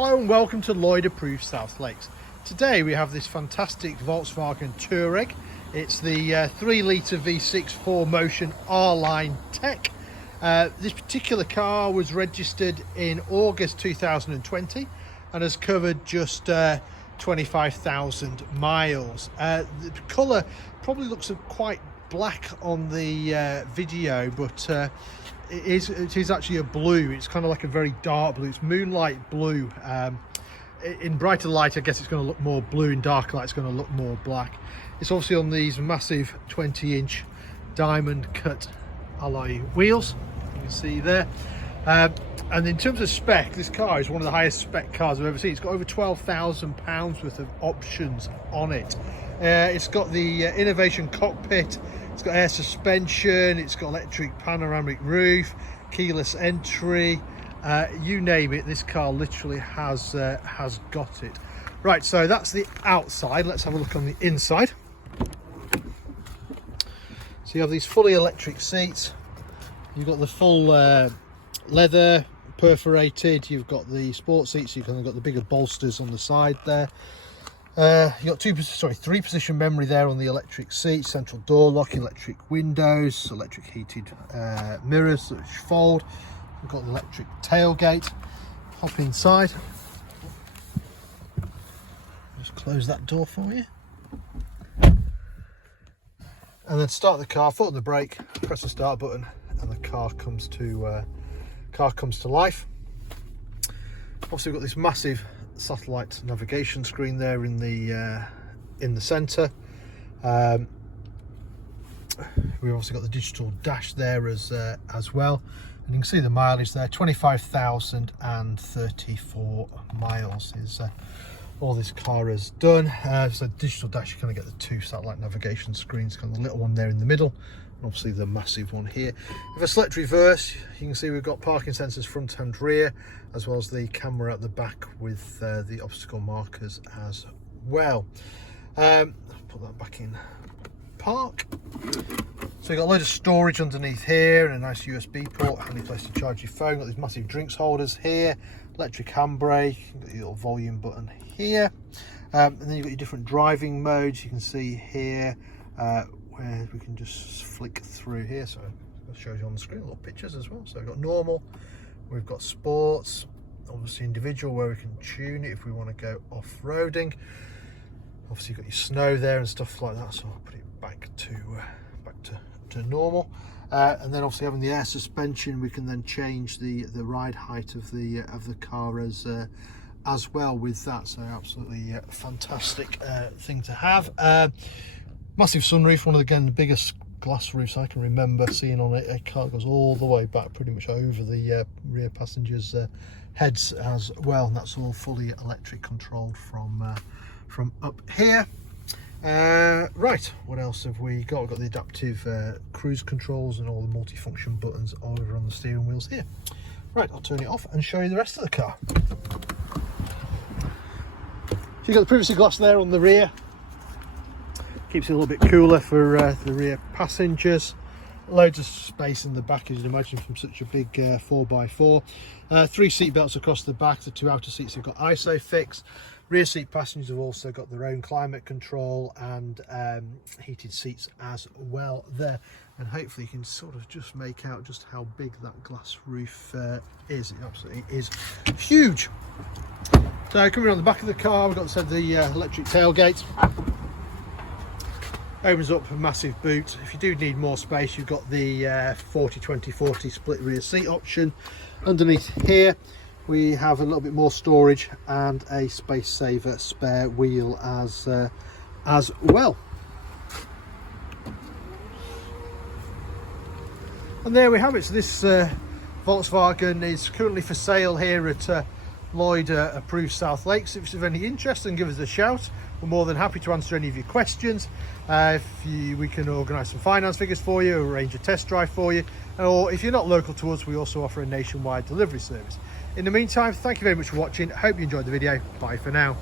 Hello and welcome to Lloyd Approved South Lakes. Today we have this fantastic Volkswagen Touareg. It's the 3 litre V6 4Motion R-Line Tech. This particular car was registered in August 2020 and has covered just 25,000 miles. The colour probably looks quite black on the video, but it is actually a blue. It's kind of like a very dark blue. It's Moonlight Blue. In brighter light, I guess it's going to look more blue. In darker light, it's going to look more black. It's obviously on these massive 20-inch diamond cut alloy wheels, you can see there. And in terms of spec, this car is one of the highest spec cars I've ever seen. It's got over £12,000 worth of options on it. It's got the innovation cockpit, it's got air suspension, it's got electric panoramic roof, keyless entry, you name it, this car literally has got it. Right, so that's the outside. Let's have a look on the inside. So you have these fully electric seats, you've got the full leather perforated, you've got the sport seats, you've got the bigger bolsters on the side there. You've got 3 position memory there on the electric seats, central door lock, electric windows, electric heated mirrors which fold. We've got the electric tailgate. Hop inside. Just close that door for you. And then start the car, foot on the brake, press the start button, and the car comes to life. Obviously, we've got this massive satellite navigation screen there in the centre. We've also got the digital dash there as well, and you can see the mileage there. 25,034 miles is all this car has done. So digital dash, you kind of get the 2 satellite navigation screens, kind of the little one there in the middle, and obviously the massive one here. If I select reverse, you can see we've got parking sensors front and rear, as well as the camera at the back with the obstacle markers as well. Put that back in park. So you've got a load of storage underneath here and a nice USB port, handy place to charge your phone. Got these massive drinks holders here, electric handbrake, you've got your little volume button here, and then you've got your different driving modes. You can see here where we can just flick through here, so it shows you on the screen little pictures as well. So we've got normal, we've got sports, obviously individual where we can tune it if we want to go off-roading. Obviously you've got your snow there and stuff like that, so I'll put it back to normal. And then obviously having the air suspension, we can then change the ride height of the car as well with that. So absolutely fantastic thing to have. Massive sunroof, one of the biggest glass roofs I can remember seeing on a car. It goes all the way back, pretty much over the rear passengers' heads as well, and that's all fully electric controlled from up here. Right, what else have we got? We've got the adaptive cruise controls and all the multifunction buttons over on the steering wheels here. Right, I'll turn it off and show you the rest of the car. So you've got the privacy glass there on the rear. Keeps it a little bit cooler for the rear passengers. Loads of space in the back, as you'd imagine, from such a big 4x4. 3 seat belts across the back. The 2 outer seats have got ISOFIX. Rear seat passengers have also got their own climate control and heated seats as well there. And hopefully you can sort of just make out just how big that glass roof is. It absolutely is huge. So coming on the back of the car, we've got the electric tailgate. Opens up a massive boot. If you do need more space, you've got the 40-20-40 split rear seat option. Underneath here we have a little bit more storage and a space saver spare wheel as well. And there we have it. So this Volkswagen is currently for sale here at Lloyd Approved South Lakes. If it's of any interest, then give us a shout. We're more than happy to answer any of your questions. We can organise some finance figures for you, arrange a test drive for you, or if you're not local to us, we also offer a nationwide delivery service. In the meantime, thank you very much for watching. Hope you enjoyed the video. Bye for now.